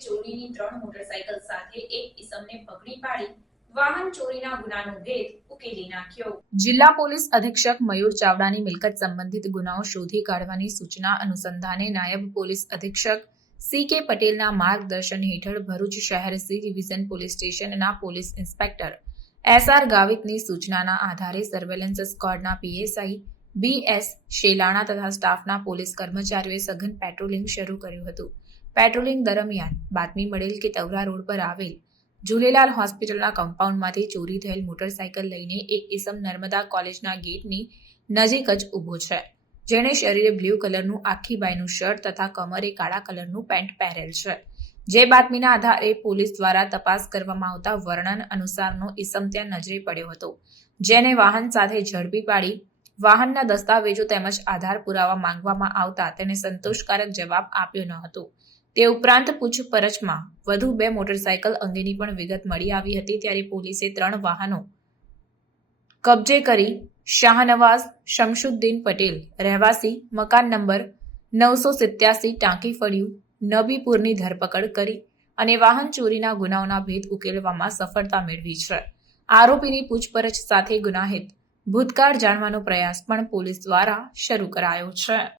ચોરીની ત્રણ મોટરસાયકલ સાથે એક ઇસમને પકડી પાડી, વાહન ચોરીના ગુનાનો ભેદ ઉકેલી નાખ્યો. જિલ્લા પોલીસ અધિક્ષક મયુર ચાવડાની મિલકત સંબંધિત ગુનાઓ શોધી કાઢવાની સૂચના અનુસંધાને નાયબ પોલીસ અધિક્ષક સી કે પટેલના માર્ગદર્શન હેઠળ ભરૂચ શહેર સી ડિવિઝન પોલીસ સ્ટેશનના પોલીસ ઇન્સ્પેક્ટર એસ આર ગાવિતની સૂચનાના આધારે સર્વેલન્સ સ્ક્વોડના પીએસઆઈ બી એસ શેલાણા તથા સ્ટાફના પોલીસ કર્મચારીઓએ સઘન પેટ્રોલિંગ શરૂ કર્યું હતું. પેટ્રોલિંગ દરમિયાન બાતમી મળેલ કે તવરા રોડ પર આવેલ ઝૂલેલાલ હોસ્પિટલના કમ્પાઉન્ડમાંથી ચોરી થયેલ મોટરસાયકલ લઈને એક ઇસમ નર્મદા કોલેજના ગેટની નજીક જ ઊભો છે. જેણે શરીરે બ્લુ કલરનું આખી બાયનું શર્ટ તથા કમરે કાળા કલરનું પેન્ટ પહેરેલ છે. જે બાતમીના આધારે પોલીસ દ્વારા તપાસ કરવામાં આવતા વર્ણન અનુસારનો ઇસમ ત્યાં નજરે પડ્યો હતો. જેને વાહન સાથે ઝડપી પાડી વાહનના દસ્તાવેજો તેમજ આધાર પુરાવા માંગવામાં આવતા તેને સંતોષકારક જવાબ આપ્યો ન હતો. તે ઉપરાંત પૂછપરછમાં વધુ બે મોટરસાયકલ અંગેની પણ વિગત મળી આવી હતી ત્યારે પોલીસે ત્રણ વાહનો કબજે કરી શાહનવાઝ શમશુદ્દીન પટેલ, રહેવાસી, મકાન નંબર નવસો સિત્યાસી ટાંકી ફળિયું, નબીપુરની ધરપકડ કરી અને વાહન ચોરીના ગુનાઓના ભેદ ઉકેલવામાં સફળતા મેળવી છે. આરોપીની પૂછપરછ સાથે ગુનાહિત ભૂતકાળ જાણવાનો પ્રયાસ પણ પોલીસ દ્વારા શરૂ કરાયો છે.